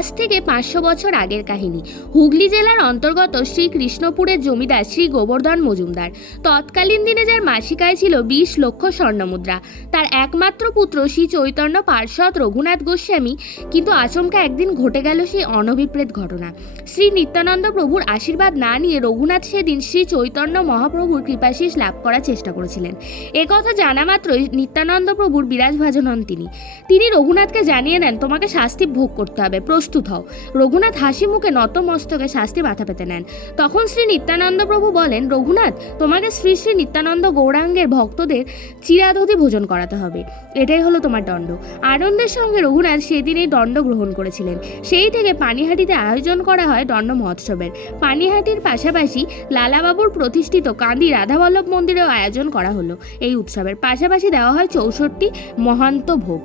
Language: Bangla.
আজ থেকে 500 বছর আগের কাহিনী। হুগলি জেলার অন্তর্গত শ্রীকৃষ্ণপুরের জমিদার শ্রী গোবর্ধন মজুমদার তৎকালীন দিনে যার মাসিকায় ছিল 20 লক্ষ স্বর্ণমুদ্রা। তার একমাত্র পুত্র শ্রী চৈতন্য পার্ষদ রঘুনাথ গোস্বামী। কিন্তু আচমকা একদিন ঘটে গেল সেই অনভিপ্রেত ঘটনা। শ্রী নিত্যানন্দ প্রভুর আশীর্বাদ না নিয়ে রঘুনাথ সেদিন শ্রী চৈতন্য মহাপ্রভুর কৃপাশীষ লাভ করার চেষ্টা করেছিলেন। একথা জানা মাত্রই নিত্যানন্দ প্রভুর বিরাজভাজন হন তিনি রঘুনাথকে জানিয়ে দেন, তোমাকে শাস্তি ভোগ করতে হবে, প্রস্তুত হও। রঘুনাথ হাসি মুখে নত মস্তকে শাস্তি মাথা পেতে নেন। তখন শ্রী নিত্যানন্দ প্রভু বলেন, রঘুনাথ, তোমাকে শ্রী শ্রী নিত্যানন্দ গৌরাঙ্গের ভক্তদের চিরাধি ভোজন করাতে হবে, এটাই হলো তোমার দণ্ড। আনন্দের সঙ্গে রঘুনাথ সেদিন এই দণ্ড গ্রহণ করেছিলেন। সেই থেকে পানিহাটিতে আয়োজন করা হয় দণ্ড মহোৎসবের। পানিহাটির পাশাপাশি লালাবাবুর প্রতিষ্ঠিত কান্দি রাধাবল্লভ মন্দিরেও আয়োজন করা হলো এই উৎসবের। পাশাপাশি দেওয়া হয় 64 মহান্ত ভোগ।